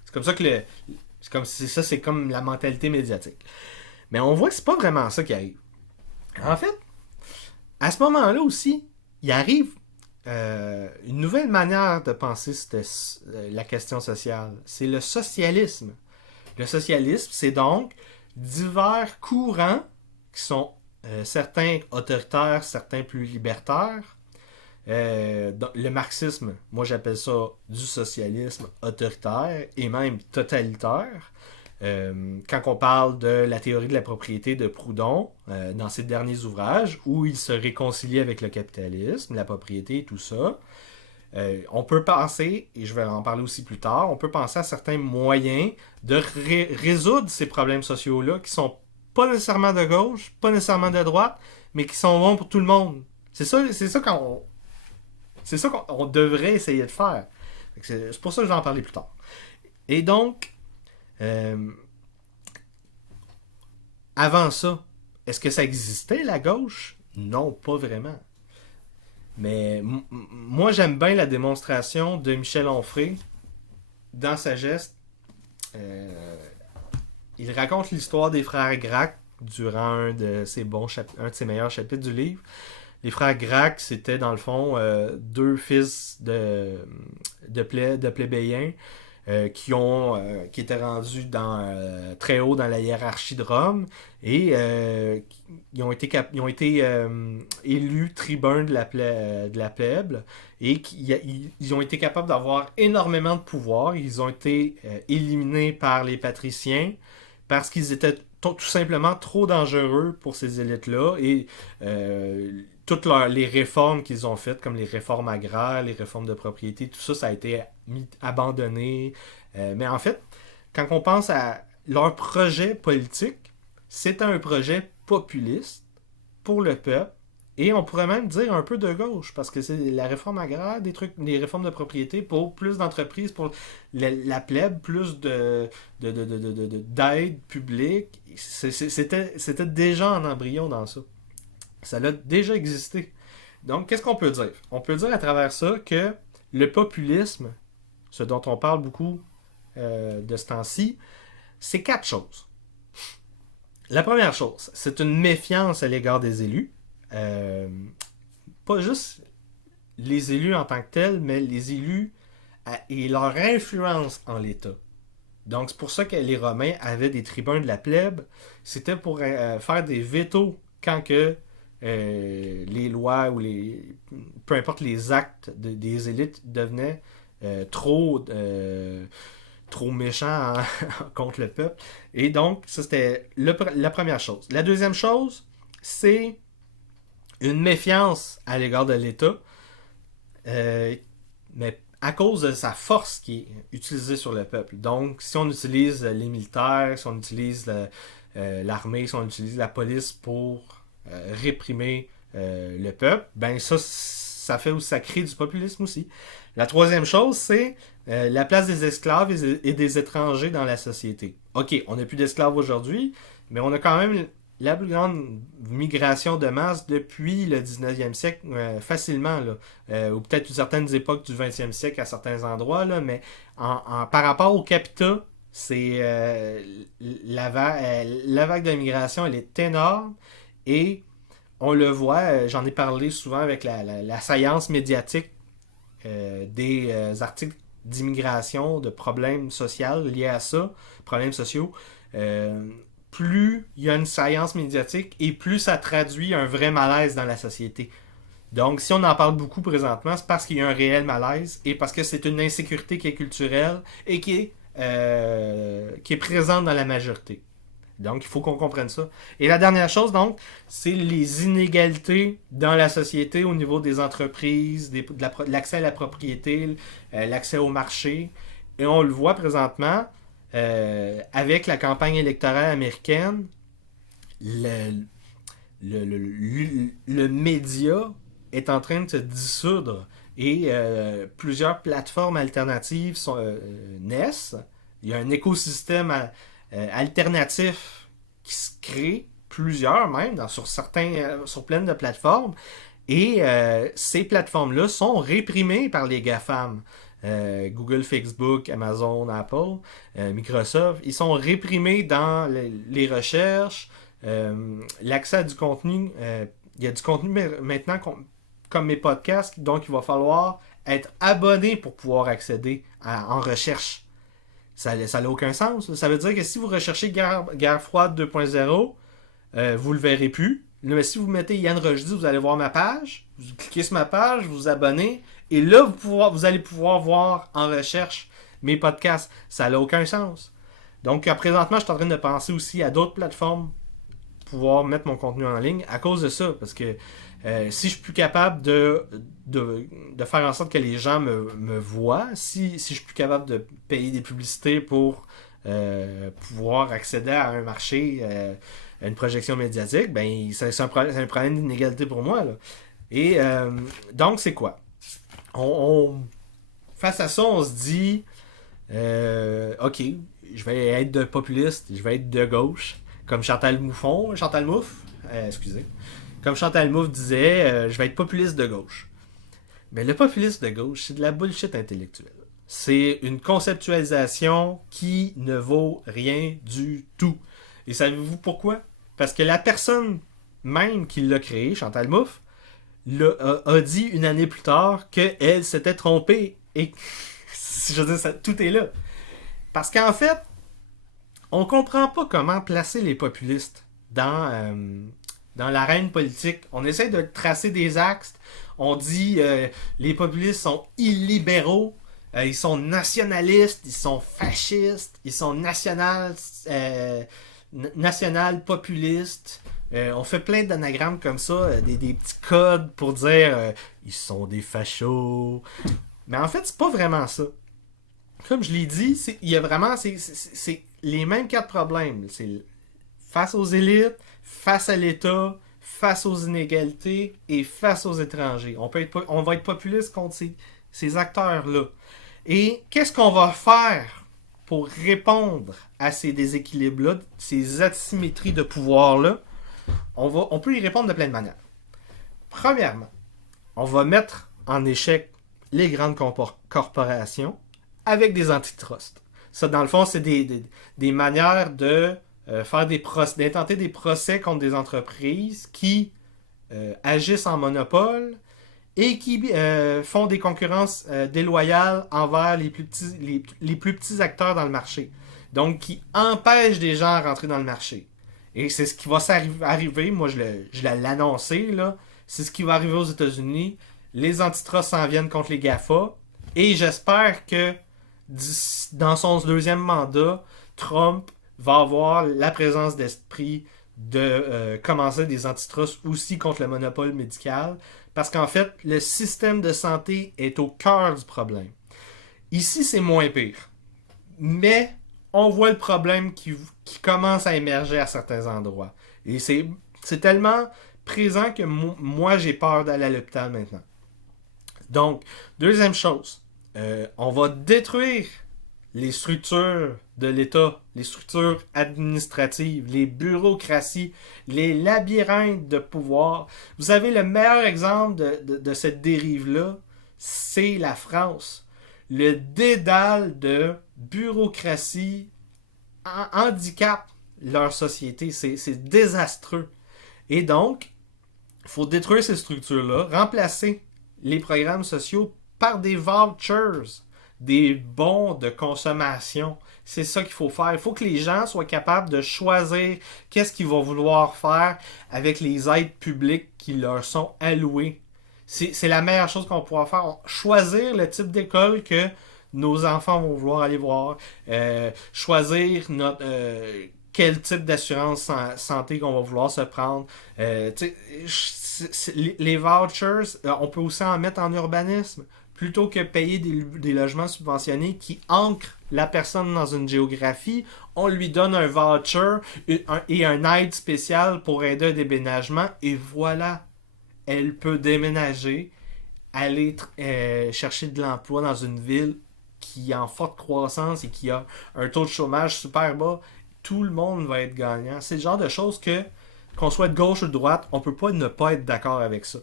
C'est comme ça que c'est comme la mentalité médiatique. Mais on voit que c'est pas vraiment ça qui arrive. En fait, à ce moment-là aussi, il arrive une nouvelle manière de penser la question sociale. C'est le socialisme. Le socialisme, c'est donc divers courants qui sont certains autoritaires, certains plus libertaires. Le marxisme, moi j'appelle ça du socialisme autoritaire et même totalitaire. Quand on parle de la théorie de la propriété de Proudhon, dans ses derniers ouvrages, où il se réconcilie avec le capitalisme, la propriété et tout ça, on peut penser, et je vais en parler aussi plus tard, on peut penser à certains moyens de résoudre ces problèmes sociaux-là qui sont pas nécessairement de gauche, pas nécessairement de droite, mais qui sont bons pour tout le monde. C'est ça qu'on devrait essayer de faire. C'est pour ça que je vais en parler plus tard. Et donc, avant ça, est-ce que ça existait, la gauche? Non, pas vraiment. Mais moi, j'aime bien la démonstration de Michel Onfray dans sa geste. Il raconte l'histoire des frères Gracq durant un de ses meilleurs chapitres du livre. Les frères Gracq, c'était dans le fond deux fils de plébéiens qui étaient rendus très haut dans la hiérarchie de Rome et ils ont été élus tribuns de la plèbe et ils ont été capables d'avoir énormément de pouvoir. Ils ont été éliminés par les patriciens parce qu'ils étaient tout simplement trop dangereux pour ces élites-là et toutes les réformes qu'ils ont faites, comme les réformes agraires, les réformes de propriété, tout ça, ça a été abandonné. Mais en fait, quand on pense à leur projet politique, c'était un projet populiste pour le peuple, et on pourrait même dire un peu de gauche, parce que c'est la réforme agraire, des réformes de propriété pour plus d'entreprises, pour la plèbe, plus d'aide publique. C'était déjà en embryon dans ça. Ça a déjà existé. Donc, qu'est-ce qu'on peut dire? On peut dire à travers ça que le populisme, ce dont on parle beaucoup de ce temps-ci, c'est 4 choses. La première chose, c'est une méfiance à l'égard des élus. Pas juste les élus en tant que tels, mais les élus et leur influence en l'État. Donc, c'est pour ça que les Romains avaient des tribuns de la plèbe. C'était pour faire des vétos quand que les lois ou peu importe les actes des élites devenaient trop méchants contre le peuple. Et donc, ça c'était la première chose. La deuxième chose, c'est une méfiance à l'égard de l'État, mais à cause de sa force qui est utilisée sur le peuple. Donc, si on utilise les militaires, si on utilise l'armée, si on utilise la police pour réprimer le peuple, ben ça fait aussi, ça crée du populisme aussi. La troisième chose, c'est la place des esclaves et des étrangers dans la société. Ok, on n'a plus d'esclaves aujourd'hui, mais on a quand même la plus grande migration de masse depuis le 19e siècle, facilement, là. Ou peut-être certaines époques du 20e siècle à certains endroits, là, mais par rapport au capita, c'est la vague de migration, elle est énorme et on le voit, j'en ai parlé souvent avec la saillance médiatique des articles d'immigration, de problèmes sociaux liés à ça, problèmes sociaux. Plus il y a une saillance médiatique et plus ça traduit un vrai malaise dans la société. Donc, si on en parle beaucoup présentement, c'est parce qu'il y a un réel malaise et parce que c'est une insécurité qui est culturelle et qui est présente dans la majorité. Donc, il faut qu'on comprenne ça. Et la dernière chose, donc, c'est les inégalités dans la société au niveau des entreprises, de l'accès à la propriété, l'accès au marché. Et on le voit présentement avec la campagne électorale américaine, le média est en train de se dissoudre et plusieurs plateformes alternatives naissent. Il y a un écosystème alternatif qui se crée, plusieurs même, sur plein de plateformes. Et ces plateformes-là sont réprimées par les GAFAM. Google, Facebook, Amazon, Apple, Microsoft, ils sont réprimés dans les recherches, l'accès à du contenu. Il y a du contenu maintenant comme mes podcasts, donc il va falloir être abonné pour pouvoir accéder en recherche. Ça n'a aucun sens. Ça veut dire que si vous recherchez Guerre froide 2.0, vous le verrez plus. Mais si vous mettez Yann Rochdy, vous allez voir ma page. Vous cliquez sur ma page, vous vous abonnez. Et là, vous allez pouvoir voir en recherche mes podcasts. Ça n'a aucun sens. Donc, présentement, je suis en train de penser aussi à d'autres plateformes pour pouvoir mettre mon contenu en ligne à cause de ça. Parce que si je suis plus capable de faire en sorte que les gens me voient, si je suis plus capable de payer des publicités pour pouvoir accéder à un marché, à une projection médiatique, ben c'est un problème d'inégalité pour moi, là. Et donc, c'est quoi? Face à ça, on se dit ok, je vais être de populiste, je vais être de gauche, comme Chantal Mouffe, excusez. Comme Chantal Mouffe disait, je vais être populiste de gauche. Mais le populiste de gauche, c'est de la bullshit intellectuelle. C'est une conceptualisation qui ne vaut rien du tout. Et savez-vous pourquoi? Parce que la personne même qui l'a créé, Chantal Mouffe, a dit une année plus tard qu'elle s'était trompée. Et je veux dire, tout est là. Parce qu'en fait, on comprend pas comment placer les populistes dans l'arène politique. On essaie de tracer des axes. On dit les populistes sont illibéraux, ils sont nationalistes, ils sont fascistes, ils sont national populistes. On fait plein d'anagrammes comme ça, des petits codes pour dire ils sont des fachos. Mais en fait, c'est pas vraiment ça. Comme je l'ai dit, il y a vraiment c'est les mêmes quatre problèmes. C'est face aux élites, face à l'État, face aux inégalités et face aux étrangers. On va être populiste contre ces acteurs-là. Et qu'est-ce qu'on va faire pour répondre à ces déséquilibres-là, ces asymétries de pouvoir-là? On peut y répondre de plein de manières. Premièrement, on va mettre en échec les grandes corporations avec des antitrusts. Ça, dans le fond, c'est des manières de d'intenter des procès contre des entreprises qui agissent en monopole et qui font des concurrences déloyales envers les plus petits acteurs dans le marché. Donc, qui empêchent des gens à rentrer dans le marché. Et c'est ce qui va arriver, moi je l'ai annoncé, là, c'est ce qui va arriver aux États-Unis. Les antitrusts s'en viennent contre les GAFA. Et j'espère que dans son deuxième mandat, Trump va avoir la présence d'esprit de commencer des antitrusts aussi contre le monopole médical. Parce qu'en fait, le système de santé est au cœur du problème. Ici, c'est moins pire. Mais on voit le problème qui commence à émerger à certains endroits. Et c'est tellement présent que moi, j'ai peur d'aller à l'hôpital maintenant. Donc, deuxième chose, on va détruire les structures de l'État, les structures administratives, les bureaucraties, les labyrinthes de pouvoir. Vous avez le meilleur exemple de cette dérive-là, c'est la France. Le dédale de bureaucratie handicape leur société. C'est désastreux. Et donc, il faut détruire ces structures-là, remplacer les programmes sociaux par des vouchers, des bons de consommation. C'est ça qu'il faut faire. Il faut que les gens soient capables de choisir qu'est-ce qu'ils vont vouloir faire avec les aides publiques qui leur sont allouées. C'est la meilleure chose qu'on pourra faire. Choisir le type d'école que nos enfants vont vouloir aller voir. Choisir quel type d'assurance santé qu'on va vouloir se prendre. Les vouchers, on peut aussi en mettre en urbanisme. Plutôt que payer des logements subventionnés qui ancrent la personne dans une géographie, on lui donne un voucher et un aide spéciale pour aider un déménagement. Et voilà, elle peut déménager, aller chercher de l'emploi dans une ville qui est en forte croissance et qui a un taux de chômage super bas. Tout le monde va être gagnant. C'est le genre de choses qu'on soit de gauche ou de droite, on peut pas ne pas être d'accord avec ça.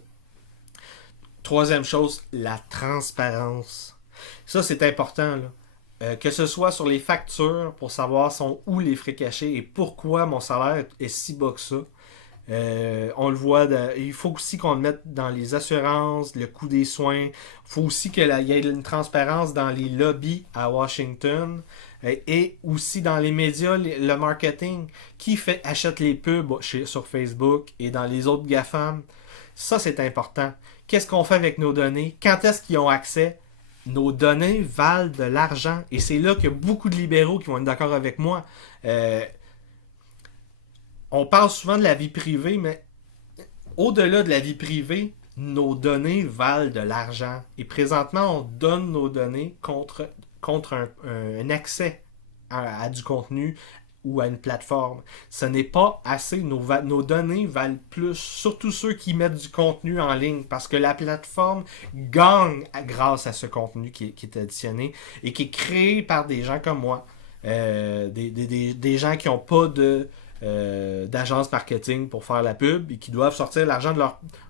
Troisième chose, la transparence. Ça, c'est important, là. Que ce soit sur les factures pour savoir sont où les frais cachés et pourquoi mon salaire est si bas que ça. On le voit, il faut aussi qu'on le mette dans les assurances, le coût des soins. Il faut aussi qu'il y ait une transparence dans les lobbies à Washington et aussi dans les médias, le marketing. Qui achète les pubs sur Facebook et dans les autres GAFAM. Ça, c'est important. Qu'est-ce qu'on fait avec nos données? Quand est-ce qu'ils ont accès? Nos données valent de l'argent. Et c'est là qu'il y a beaucoup de libéraux qui vont être d'accord avec moi. On parle souvent de la vie privée, mais au-delà de la vie privée, nos données valent de l'argent. Et présentement, on donne nos données contre un accès à du contenu ou à une plateforme. Ce n'est pas assez. Nos données valent plus, surtout ceux qui mettent du contenu en ligne, parce que la plateforme gagne grâce à ce contenu qui est additionné et qui est créé par des gens comme moi. Des gens qui n'ont pas d'agence marketing pour faire la pub et qui doivent sortir l'argent de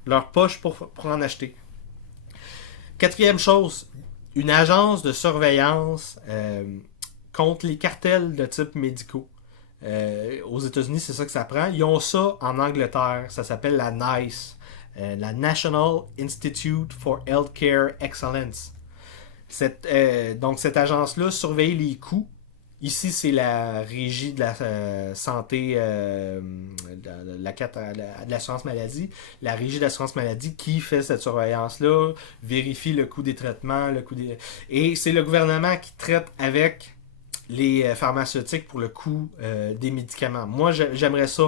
leur poche pour en acheter. Quatrième chose, une agence de surveillance contre les cartels de type médicaux. Aux États-Unis, c'est ça que ça prend. Ils ont ça en Angleterre. Ça s'appelle la NICE, la National Institute for Healthcare Excellence. Donc, cette agence-là surveille les coûts. Ici, c'est la régie de la santé, de l'assurance maladie. La régie de l'assurance maladie qui fait cette surveillance-là, vérifie le coût des traitements, et c'est le gouvernement qui traite avec les pharmaceutiques pour le coût des médicaments. Moi, j'aimerais ça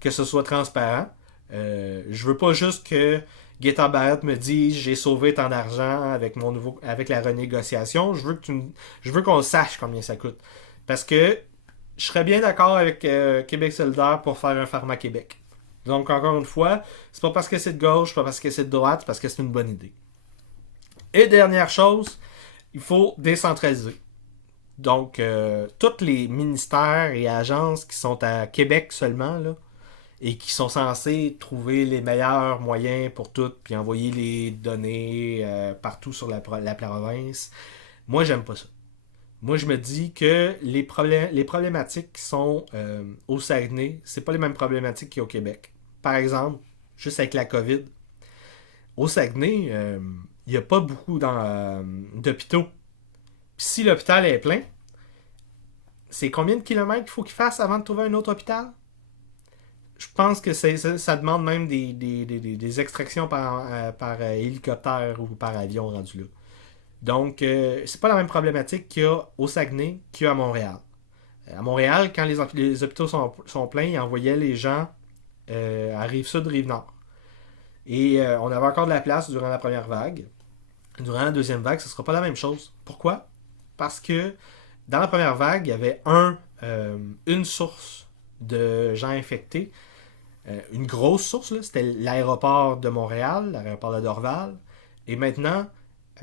que ce soit transparent. Je veux pas juste que Gaétan Barrette me dise j'ai sauvé tant d'argent avec la renégociation. Je veux qu'on sache combien ça coûte. Parce que je serais bien d'accord avec Québec solidaire pour faire un Pharma Québec. Donc, encore une fois, c'est pas parce que c'est de gauche, c'est pas parce que c'est de droite, c'est parce que c'est une bonne idée. Et dernière chose, il faut décentraliser. Donc, tous les ministères et agences qui sont à Québec seulement, là, et qui sont censés trouver les meilleurs moyens pour tout, puis envoyer les données partout sur la province, moi, j'aime pas ça. Moi, je me dis que les problématiques qui sont au Saguenay, c'est pas les mêmes problématiques qu'il y a au Québec. Par exemple, juste avec la COVID, au Saguenay, il n'y a pas beaucoup d'hôpitaux. Puis si l'hôpital est plein, c'est combien de kilomètres qu'il faut qu'il fasse avant de trouver un autre hôpital? Je pense que ça demande même des extractions par hélicoptère ou par avion rendu là. Donc, c'est pas la même problématique qu'il y a au Saguenay qu'il y a à Montréal. À Montréal, quand les hôpitaux sont pleins, ils envoyaient les gens à Rive-Sud, Rive-Nord. Et on avait encore de la place durant la première vague. Durant la deuxième vague, ce ne sera pas la même chose. Pourquoi? Parce que dans la première vague, il y avait une source de gens infectés. Une grosse source, là, c'était l'aéroport de Montréal, l'aéroport de Dorval. Et maintenant,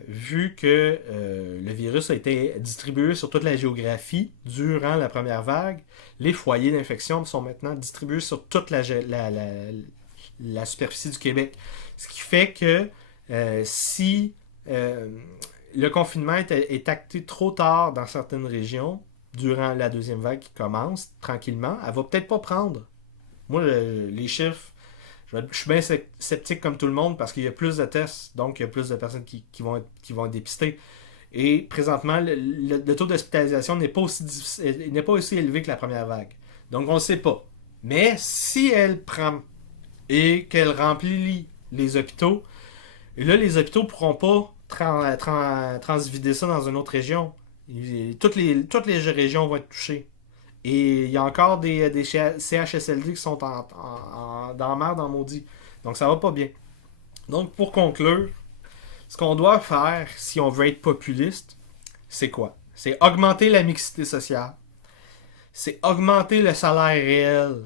vu que le virus a été distribué sur toute la géographie durant la première vague, les foyers d'infection sont maintenant distribués sur toute la superficie du Québec. Ce qui fait que si le confinement est acté trop tard dans certaines régions, durant la deuxième vague qui commence tranquillement, elle va peut-être pas prendre. Moi, les chiffres, je suis bien sceptique comme tout le monde parce qu'il y a plus de tests, donc il y a plus de personnes qui vont être dépistées. Et présentement, le taux d'hospitalisation n'est pas aussi élevé que la première vague. Donc on ne sait pas. Mais si elle prend et qu'elle remplit les hôpitaux, et là, les hôpitaux ne pourront pas transvider ça dans une autre région. Toutes les régions vont être touchées. Et il y a encore des CHSLD qui sont dans la merde, en maudit. Donc ça va pas bien. Donc pour conclure, ce qu'on doit faire si on veut être populiste, c'est quoi? C'est augmenter la mixité sociale. C'est augmenter le salaire réel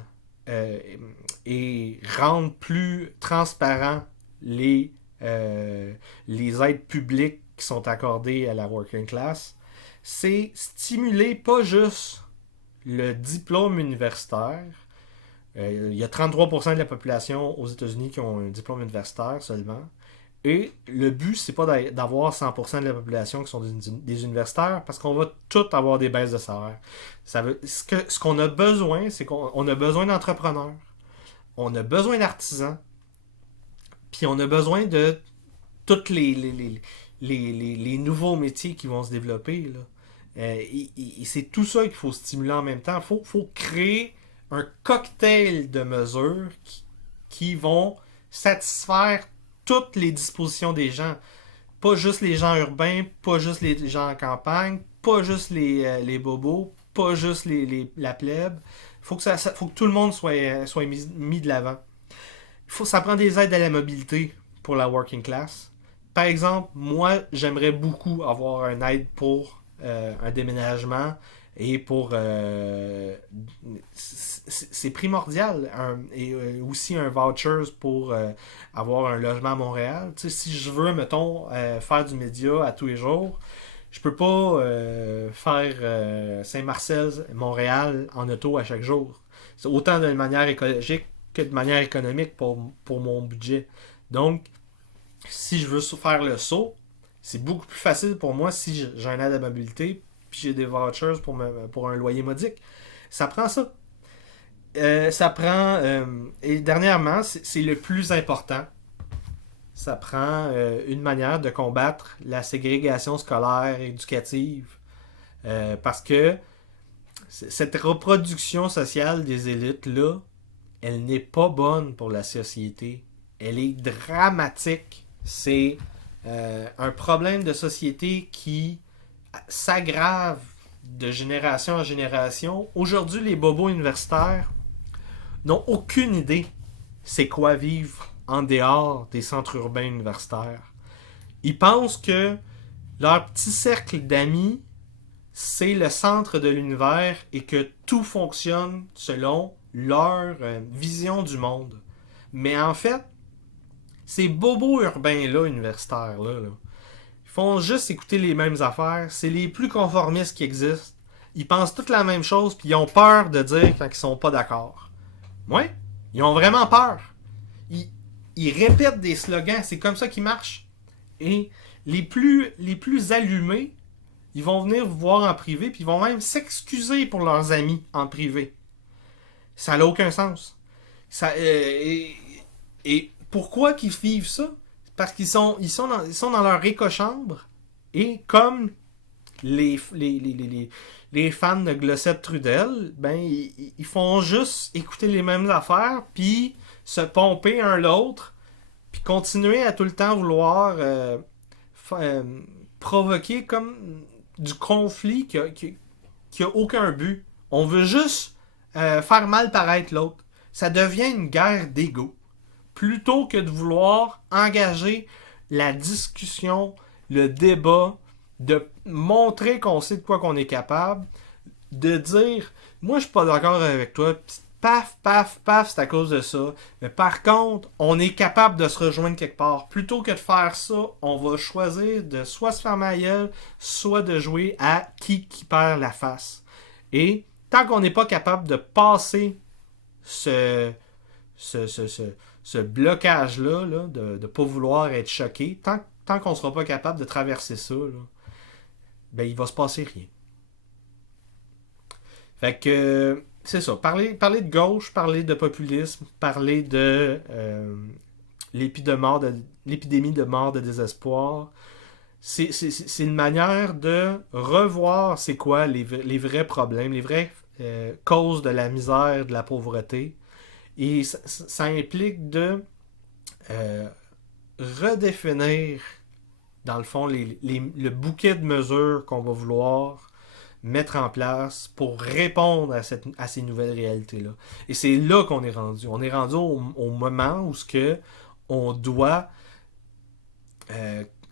euh, et rendre plus transparent les aides publiques qui sont accordées à la working class. C'est stimuler pas juste le diplôme universitaire. Il y a 33% de la population aux États-Unis qui ont un diplôme universitaire seulement. Et le but, c'est pas d'avoir 100% de la population qui sont des universitaires, parce qu'on va tous avoir des baisses de salaire. Ce qu'on a besoin, c'est qu'on a besoin d'entrepreneurs, on a besoin d'artisans, puis on a besoin de tous les nouveaux métiers qui vont se développer, là. C'est tout ça qu'il faut stimuler en même temps. Il faut créer un cocktail de mesures qui vont satisfaire toutes les dispositions des gens. Pas juste les gens urbains, pas juste les gens en campagne, pas juste les bobos, pas juste la plèbe. Faut que tout le monde soit mis de l'avant. Ça prend des aides à la mobilité pour la working class. Par exemple, moi, j'aimerais beaucoup avoir une aide pour un déménagement et pour c'est primordial et aussi un voucher pour avoir un logement à Montréal. Tu sais, si je veux, mettons, faire du média à tous les jours, je peux pas faire Saint-Marcel, Montréal en auto à chaque jour. C'est autant de manière écologique que de manière économique pour mon budget. Donc, si je veux faire le saut, c'est beaucoup plus facile pour moi si j'ai un aide à mobilité puis j'ai des vouchers pour un loyer modique. Ça prend ça. Ça prend... et dernièrement, c'est le plus important. Ça prend une manière de combattre la ségrégation scolaire et éducative. Parce que cette reproduction sociale des élites-là, elle n'est pas bonne pour la société. Elle est dramatique. C'est un problème de société qui s'aggrave de génération en génération. Aujourd'hui, les bobos universitaires n'ont aucune idée c'est quoi vivre en dehors des centres urbains universitaires. Ils pensent que leur petit cercle d'amis, c'est le centre de l'univers et que tout fonctionne selon leur vision du monde. Mais en fait, ces bobos urbains-là, universitaires-là, ils font juste écouter les mêmes affaires. C'est les plus conformistes qui existent. Ils pensent toutes la même chose, puis ils ont peur de dire quand ils sont pas d'accord. Ouais, ils ont vraiment peur. Ils répètent des slogans, c'est comme ça qu'ils marchent. Et les plus allumés Ils vont venir vous voir en privé, puis ils vont même s'excuser pour leurs amis en privé. Ça n'a aucun sens. Et pourquoi qu'ils vivent ça? Parce qu'ils sont dans leur écochambre, et comme les fans de Glossette Trudel, ben, ils font juste écouter les mêmes affaires, puis se pomper un l'autre, puis continuer à tout le temps vouloir provoquer comme du conflit qui a aucun but. On veut juste faire mal paraître l'autre. Ça devient une guerre d'ego. Plutôt que de vouloir engager la discussion, le débat, de montrer qu'on sait de quoi qu'on est capable, de dire moi je suis pas d'accord avec toi, paf, paf, paf, c'est à cause de ça. Mais par contre, on est capable de se rejoindre quelque part. Plutôt que de faire ça, on va choisir de soit se faire ma gueule, soit de jouer à qui perd la face. Et tant qu'on n'est pas capable de passer ce blocage-là, là, de ne pas vouloir être choqué, tant qu'on ne sera pas capable de traverser ça, là, ben il va se passer rien. Fait que c'est ça. Parler de gauche, parler de populisme, parler de l'épidémie de mort, de désespoir, c'est une manière de revoir c'est quoi les vrais problèmes, les vraies causes de la misère, de la pauvreté. Et ça implique de redéfinir, dans le fond, le bouquet de mesures qu'on va vouloir mettre en place pour répondre à ces nouvelles réalités-là. Et c'est là qu'on est rendu. On est rendu au moment où on doit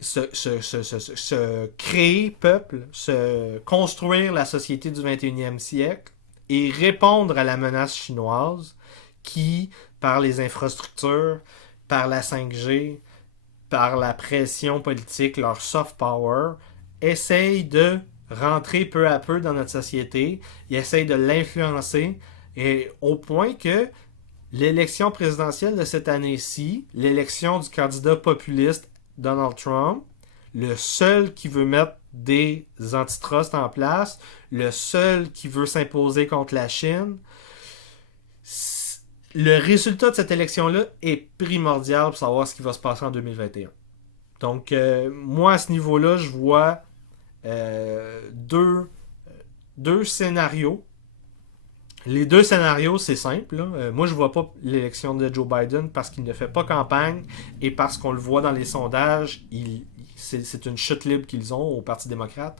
se créer peuple, se construire la société du 21e siècle et répondre à la menace chinoise qui, par les infrastructures, par la 5G, par la pression politique, leur soft power, essayent de rentrer peu à peu dans notre société, ils essayent de l'influencer, et au point que l'élection présidentielle de cette année-ci, l'élection du candidat populiste Donald Trump, le seul qui veut mettre des antitrusts en place, le seul qui veut s'imposer contre la Chine, le résultat de cette élection-là est primordial pour savoir ce qui va se passer en 2021. Donc, moi, à ce niveau-là, je vois deux scénarios. Les deux scénarios, c'est simple. Là. Moi, je vois pas l'élection de Joe Biden parce qu'il ne fait pas campagne et parce qu'on le voit dans les sondages, c'est une chute libre qu'ils ont au Parti démocrate.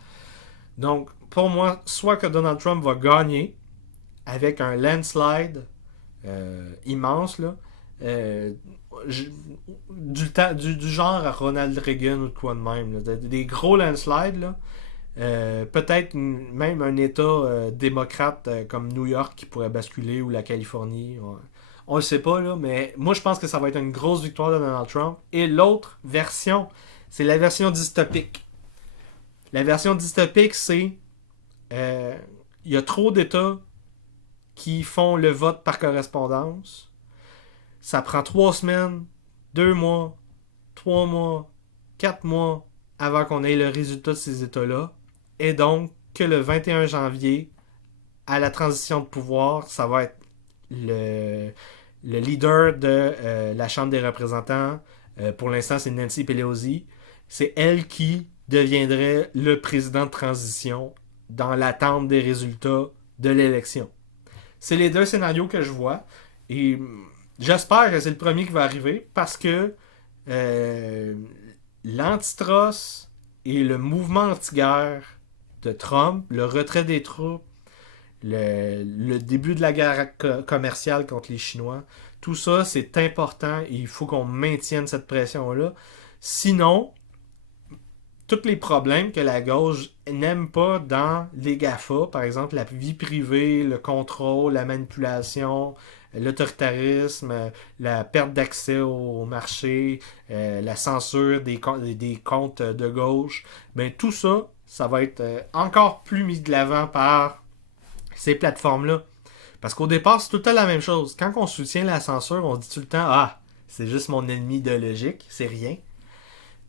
Donc, pour moi, soit que Donald Trump va gagner avec un landslide immense, là, du genre à Ronald Reagan ou de quoi de même. Là, des gros landslides, là. Peut-être même un État démocrate comme New York qui pourrait basculer ou la Californie. On le sait pas, là, mais moi je pense que ça va être une grosse victoire de Donald Trump. Et l'autre version, c'est la version dystopique. La version dystopique, c'est il y a trop d'États qui font le vote par correspondance. Ça prend 3 semaines, 2 mois, 3 mois, 4 mois avant qu'on ait le résultat de ces États-là. Et donc, que le 21 janvier, à la transition de pouvoir, ça va être le leader de la Chambre des représentants. Pour l'instant, c'est Nancy Pelosi. C'est elle qui deviendrait le président de transition dans l'attente des résultats de l'élection. C'est les deux scénarios que je vois. Et j'espère que c'est le premier qui va arriver parce que l'antitrust et le mouvement anti-guerre de Trump, le retrait des troupes, le début de la guerre commerciale contre les Chinois, tout ça, c'est important et il faut qu'on maintienne cette pression-là. Sinon, tous les problèmes que la gauche n'aime pas dans les GAFA, par exemple la vie privée, le contrôle, la manipulation, l'autoritarisme, la perte d'accès au marché, la censure des comptes de gauche, ben tout ça, ça va être encore plus mis de l'avant par ces plateformes-là. Parce qu'au départ, c'est tout le temps la même chose. Quand on soutient la censure, on se dit tout le temps « Ah, c'est juste mon ennemi idéologique, c'est rien. »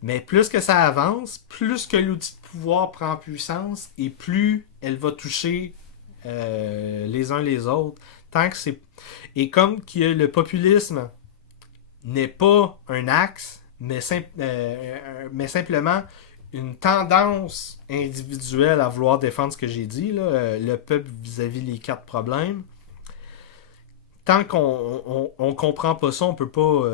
Mais plus que ça avance, plus que l'outil de pouvoir prend puissance et plus elle va toucher les uns les autres. Tant que c'est... Et comme que le populisme n'est pas un axe, mais simplement une tendance individuelle à vouloir défendre ce que j'ai dit, là, le peuple vis-à-vis les quatre problèmes, tant qu'on comprend pas ça, on peut pas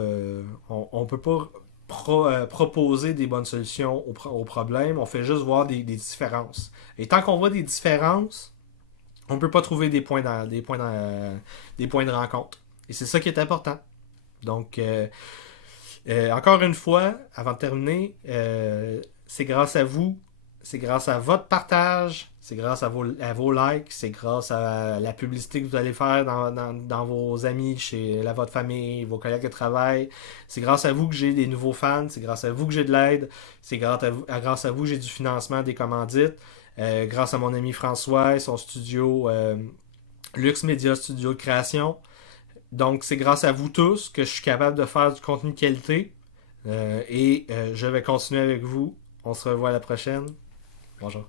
proposer des bonnes solutions aux problèmes, on fait juste voir des différences. Et tant qu'on voit des différences, on peut pas trouver des points de rencontre. Et c'est ça qui est important. Donc, encore une fois, avant de terminer, c'est grâce à vous, c'est grâce à votre partage, c'est grâce à vos likes, c'est grâce à la publicité que vous allez faire dans vos amis, chez votre famille, vos collègues de travail. C'est grâce à vous que j'ai des nouveaux fans, c'est grâce à vous que j'ai de l'aide, c'est grâce à vous que j'ai du financement, des commandites. Grâce à mon ami François et son studio Lux Media Studio de création. Donc, c'est grâce à vous tous que je suis capable de faire du contenu de qualité. Je vais continuer avec vous. On se revoit à la prochaine. Bonjour.